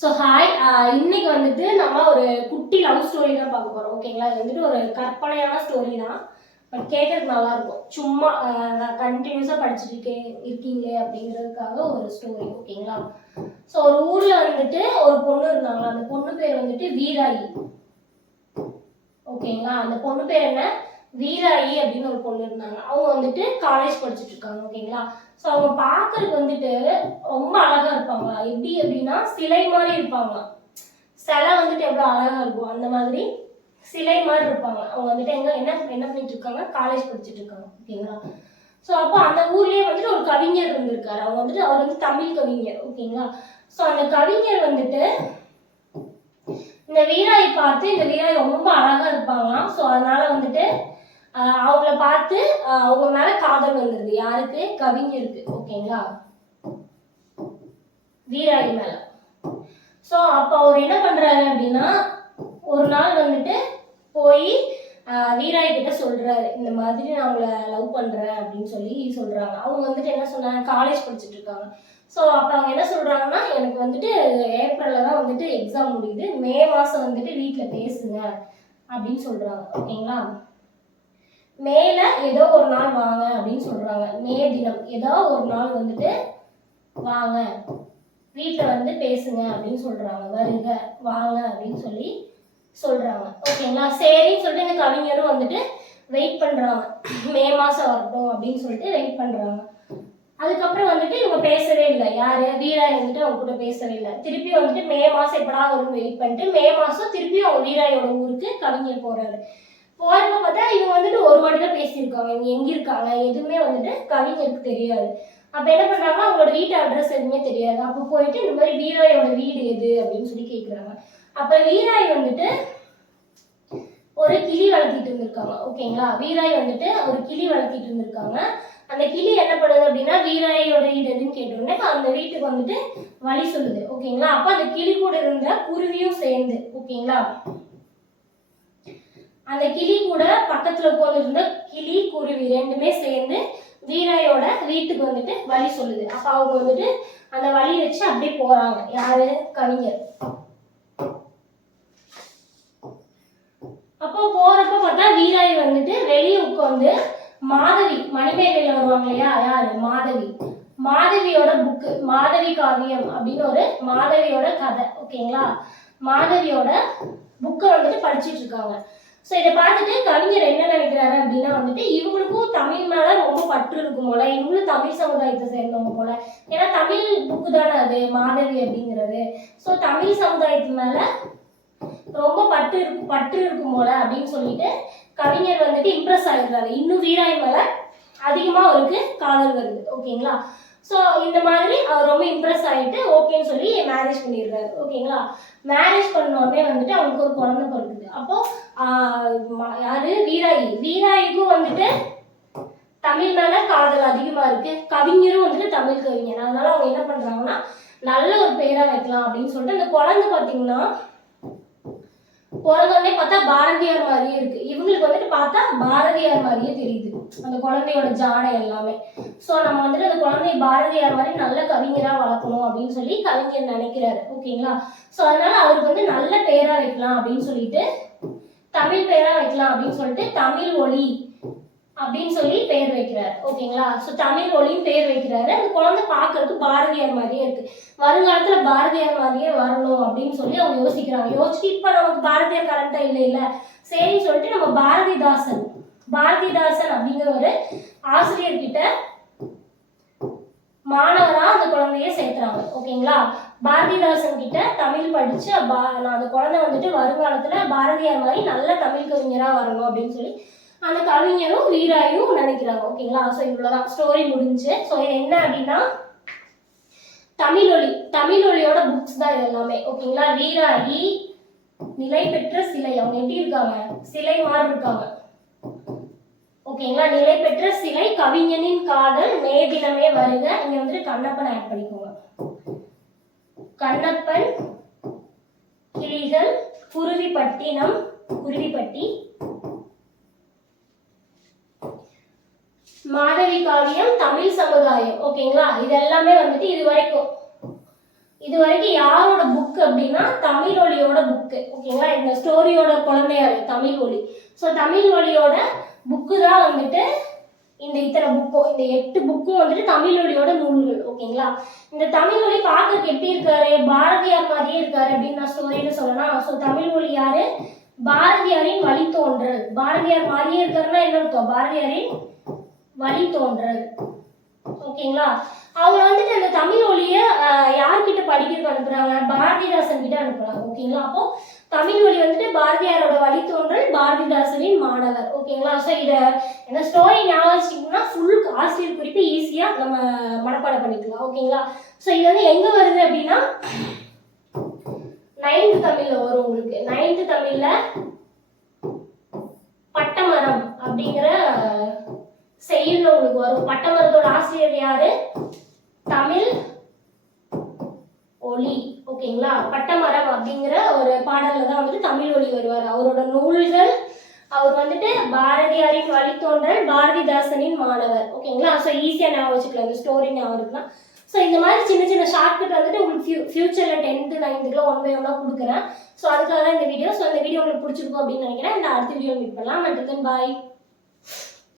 So hi uh, இன்னைக்கு வந்துட்டு நம்ம ஒரு குட்டி லவ் ஸ்டோரி தான் பார்க்க போகிறோம் ஓகேங்களா இது வந்துட்டு ஒரு கற்பனையான ஸ்டோரி தான். பட் கேட்கறதுக்கு நல்லா இருக்கும் சும்மா கண்டினியூஸாக படிச்சுட்டு இருக்கே இருக்கீங்களே அப்படிங்கிறதுக்காக ஒரு ஸ்டோரி ஓகேங்களா ஸோ ஒரு ஊரில் வந்துட்டு ஒரு பொண்ணு இருந்தாங்களா அந்த பொண்ணு பேர் வந்துட்டு வீராயி. ஓகேங்களா அந்த பொண்ணு பேர் என்ன? வீராயி அப்படின்னு ஒரு பொண்ணு இருந்தாங்க. அவங்க வந்துட்டு காலேஜ் படிச்சுட்டு இருக்காங்க ஓகேங்களா ஸோ அவங்க பார்க்கறதுக்கு வந்துட்டு ரொம்ப அழகா இருப்பாங்க. எப்படி அப்படின்னா சிலை மாதிரி இருப்பாங்க. சிலை வந்துட்டு எவ்வளோ அழகா இருக்கும். அந்த மாதிரி சிலை மாதிரி இருப்பாங்க. அவங்க வந்துட்டு எங்க என்ன என்ன பண்ணிட்டு இருக்காங்க? காலேஜ் படிச்சுட்டு இருக்காங்க ஓகேங்களா ஸோ அப்போ அந்த ஊர்லேயே வந்துட்டு ஒரு கவிஞர் இருந்திருக்காரு. அவங்க வந்துட்டு அவர் வந்து தமிழ் கவிஞர் ஓகேங்களா ஸோ அந்த கவிஞர் வந்துட்டு இந்த வீராயை பார்த்து இந்த வீராய் ரொம்ப அழகா இருப்பாங்களாம். ஸோ அதனால வந்துட்டு அவங்கள பார்த்து அவங்க மேல காதல் வந்துருது. யாருக்கு? கவிஞருக்கு. ஓகேங்களா? வீராயி மேல. ஸோ அப்போ அவர் என்ன பண்றாரு அப்படின்னா ஒரு நாள் வந்துட்டு போய் வீராய் கிட்ட சொல்றாரு. இந்த மாதிரி நான் உங்களை லவ் பண்றேன் அப்படின்னு சொல்லி சொல்றாங்க. அவங்க வந்துட்டு என்ன சொன்னாங்க? காலேஜ் படிச்சுட்டு இருக்காங்க. ஸோ அப்போ அவங்க என்ன சொல்றாங்கன்னா எனக்கு வந்துட்டு ஏப்ரல்ல தான் வந்துட்டு எக்ஸாம் முடியுது. மே மாசம் வந்துட்டு வீட்டில் பேசுங்க அப்படின்னு சொல்றாங்க. ஓகேங்களா? மேல ஏதோ ஒரு நாள் வாங்க அப்படின்னு சொல்றாங்க. மே தினம். ஏதோ ஒரு நாள் வந்துட்டு வாங்க. வீட்டில் வந்து பேசுங்க அப்படின்னு சொல்றாங்க. வருக வாங்க அப்படின்னு சொல்லி சொல்றாங்க. ஓகேங்களா? சரின்னு சொல்லிட்டு இந்த கவிஞரும் வந்துட்டு வெயிட் பண்றாங்க. மே மாசம் வரட்டும் அப்படின்னு சொல்லிட்டு வெயிட் பண்றாங்க. அதுக்கப்புறம் வந்துட்டு இவங்க பேசவே இல்லை. யாரு? வீராய் வந்துட்டு அவங்க கூட பேசவே இல்லை. திருப்பி வந்துட்டு மே மாசம் எப்படா வரும்னு வெயிட் பண்ணிட்டு மே மாசம் திருப்பி அவங்க வீராயோட ஊருக்கு கவிஞர் போறாரு. போறப்ப பார்த்தா இவங்க வந்துட்டு ஒரு வாட்டி தான் பேசியிருக்காங்க. இவங்க எங்க இருக்காங்க? எதுவுமே வந்துட்டு கவிஞருக்கு தெரியாது. அப்ப என்ன பண்ணுறாங்க அவங்களோட வீட்டு அட்ரஸ் எதுவுமே தெரியாது. அப்ப போயிட்டு இந்த மாதிரி வீராயோட வீடு எது அப்படின்னு சொல்லி கேட்குறாங்க அப்ப வீராய் வந்துட்டு ஒரு கிளி வளர்த்திட்டு இருந்திருக்காங்க. ஓகேங்களா? வீராய் வந்துட்டு ஒரு கிளி வளர்த்திட்டு இருந்திருக்காங்க. அந்த கிளி என்ன பண்ணுது அப்படின்னா வீராயோட வீடு எதுன்னு கேட்டோடனே அந்த வீட்டுக்கு வந்துட்டு வழி சொல்லுது. ஓகேங்களா? அப்ப அந்த கிளி கூட இருந்த குருவியும் சேர்ந்து ஓகேங்களா? அந்த கிளி கூட பக்கத்துல உட்கார்ந்து கிளி குருவி ரெண்டுமே சேர்ந்து வீராயோட வீட்டுக்கு வந்துட்டு வழி சொல்லுது. அப்ப அவங்க வந்துட்டு அந்த வழி வச்சு அப்படியே போறாங்க. யாரு? கவிஞர். அப்போ போறப்ப பார்த்தா வீராய் வந்துட்டு வெளியே உட்காந்து மாதவி மணிமேகலையில வருவாங்க இல்லையா? யாரு? மாதவி. மாதவியோட புக்கு மாதவி காவியம் அப்படின்னு ஒரு மாதவியோட கதை ஓகேங்களா மாதவியோட புக்கை வந்துட்டு படிச்சிட்டு இருக்காங்க. ஸோ இதை பார்த்துட்டு கவிஞர் என்ன நினைக்கிறாரு அப்படின்னா வந்துட்டு இவங்களுக்கும் தமிழ் மேலே ரொம்ப பற்று இருக்கும் போல இவங்களும் தமிழ் சமுதாயத்தை சேர்ந்தவங்க போல. ஏன்னா தமிழ் புக்கு தானே அது மாதவி அப்படிங்கிறது. ஸோ தமிழ் சமுதாயத்து மேலே ரொம்ப பற்று இருக்கு பற்று இருக்கும் போல அப்படின்னு சொல்லிட்டு கவிஞர் வந்துட்டு இம்ப்ரெஸ் ஆகிடுறாரு இன்னும் வீராய் மேலே அதிகமாக அவருக்கு காதல் வருது. ஓகேங்களா ஸோ இந்த மாதிரி அவர் ரொம்ப இம்ப்ரெஸ் ஆகிட்டு ஓகேன்னு சொல்லி மேரேஜ் பண்ணிடுறாரு ஓகேங்களா மேரேஜ் பண்ணோடனே வந்துட்டு அவனுக்கு ஒரு குழந்தை பிறக்குது அப்போ யாரு? வீராயி. வீராய்க்கும் வந்துட்டு தமிழ் மேல காதல் அதிகமா இருக்கு. கவிஞரும் வந்துட்டு தமிழ் கவிஞர். அதனால அவங்க என்ன பண்றாங்கன்னா நல்ல ஒரு பேரா வைக்கலாம் அப்படின்னு சொல்லிட்டு அந்த குழந்தை பாத்தீங்கன்னா பிறந்தோடனே பார்த்தா பாரதியார் மாதிரியே இருக்கு. இவங்களுக்கு பார்த்தா பாரதியார் மாதிரியே தெரியுது. அந்த குழந்தையோட ஜாடை எல்லாமே. ஸோ நம்ம வந்துட்டு அந்த குழந்தைய பாரதியார் மாதிரி நல்ல கவிஞராக வளர்க்கணும் அப்படின்னு சொல்லி கவிஞர் நினைக்கிறாரு. ஓகேங்களா? ஸோ அதனால அவருக்கு வந்து நல்ல பெயராக வைக்கலாம் அப்படின்னு சொல்லிட்டு தமிழ் பேரா வைக்கலாம் அப்படின்னு சொல்லிட்டு தமிழ் ஒளி அப்படின்னு சொல்லி பேர் வைக்கிறார். ஓகேங்களா? ஸோ தமிழ் மொழியும் பெயர் வைக்கிறாரு. அந்த குழந்தை பார்க்கறதுக்கு பாரதியார் மாதிரியே இருக்கு. வருங்காலத்துல பாரதியார் மாதிரியே வரணும் அப்படின்னு சொல்லி அவங்க யோசிக்கிறாங்க. யோசிச்சு இப்ப நமக்கு பாரதியார் கரண்டா இல்லை இல்ல சரின்னு சொல்லிட்டு நம்ம பாரதிதாசன் பாரதிதாசன் அப்படிங்கிற ஒரு ஆசிரியர் கிட்ட மாணவரா அந்த குழந்தைய சேர்த்துறாங்க ஓகேங்களா? பாரதிதாசன் கிட்ட தமிழ் படிச்சு நான் அந்த குழந்தை வந்துட்டு வருங்காலத்துல பாரதியார் மாதிரி நல்ல தமிழ் கவிஞரா வரணும் அப்படின்னு சொல்லி அந்த கவிஞரும் வீராயும் நினைக்கிறாங்க ஓகேங்களா? ஸோ இவ்வளோதான் ஸ்டோரி முடிஞ்சு. ஸோ இது என்ன அப்படின்னா தமிழொலி. தமிழொலியோட புக்ஸ் தான் இது எல்லாமே. ஓகேங்களா? வீராயி நிலை பெற்ற சிலை. அவங்க எப்படி இருக்காங்க? சிலை மாதிரி இருக்காங்க. ஓகேங்களா? நிலை பெற்ற சிலை கவிஞனின் காதல் மே தினமே வருக. இங்க வந்துட்டு கண்ணப்பன் ஆட் பண்ணிக்கோங்க. கண்ணப்பன் கிளிகள் குருவிப்பட்டினம் குருவிப்பட்டி மாதவி காவியம் தமிழ் சமுதாயம் ஓகேங்களா இது எல்லாமே வந்துட்டு இது வரைக்கும். இது வரைக்கும் யாரோட புக் அப்படின்னா தமிழ் ஒலியோட புக்கு ஓகேங்களா இந்த ஸ்டோரியோட குழந்தையாரு தமிழ் ஒலி. ஸோ தமிழ் ஒலியோட புக்கு தான் வந்துட்டு இந்த இத்தனை புக்கும் இந்த எட்டு புக்கும் வந்துட்டு தமிழ் நூல்கள் ஓகேங்களா இந்த தமிழ் ஒலி பார்க்கறதுக்கு எப்படி இருக்காரு? பாரதியார் மாதிரியே இருக்காரு அப்படின்னு நான் ஸ்டோரின்னு சொல்லலாம். ஸோ தமிழ் ஒலி யாரு? பாரதியாரின் வழித்தோன்றல். பாரதியார் மாதிரியே இருக்காருன்னா என்ன அர்த்தம்? பாரதியாரின் வழித்தோன்றல். ஓகேங்களா? அவங்க வந்துட்டு அந்த தமிழ் மொழியை யார்கிட்ட படிக்கிறதுக்கு அனுப்புறாங்க? பாரதிதாசன் கிட்ட அனுப்புறாங்க ஓகேங்களா? அப்போ தமிழ் மொழி வந்துட்டு பாரதியாரோட வழித்தோன்றல் பாரதிதாசனின் மாணவர் ஓகேங்களா? ஸோ இதை என்ன ஸ்டோரி ஞாபகம் ஃபுல் ஆசிரியர் குறிப்பு ஈஸியாக நம்ம மனப்பாடம் பண்ணிக்கலாம் ஓகேங்களா? ஸோ இது வந்து எங்கே வருது அப்படின்னா நைன்த் தமிழில் வரும் உங்களுக்கு. நைன்த் தமிழில் பட்டமரம் அப்படிங்கிற செயல்ல உங்களுக்கு வரும். பட்டமரத்தோட ஆசிரியர் யாரு? தமிழ் ஒளி. ஓகேங்களா? பட்டமரம் அப்படிங்கிற ஒரு பாடல்ல தான் வந்துட்டு தமிழ் ஒளி வருவார். அவரோட நூல்கள் அவர் வந்துட்டு பாரதியாரின் வழித்தோன்றல் பாரதிதாசனின் மாணவர். ஓகேங்களா? ஸோ ஈஸியாக ஞாபகம் வச்சுக்கலாம். இந்த ஸ்டோரி ஞாபகம் இருக்குன்னா. ஸோ இந்த மாதிரி சின்ன சின்ன ஷார்ட்கட் வந்துட்டு உங்களுக்கு ஃபியூ ஃபியூச்சரில் டென்த்து நைன்த்துக்குலாம் ஒன் பை ஒன்னாக கொடுக்குறேன். ஸோ அதுக்காக தான் இந்த வீடியோ ஸோ இந்த வீடியோ உங்களுக்கு பிடிச்சிருக்கும் அப்படின்னு நினைக்கிறேன். இந்த அடுத்த வீடியோ மீட் பண்ணலாம். And then bye